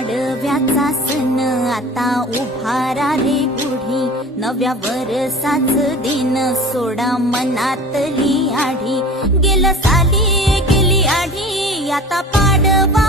पाडव्याचा सण आता उभारा रे गुढी, नव्या वरसाच दिन सोडा मनातली आढी. गेलं साली गेली आढी, आता पाडवा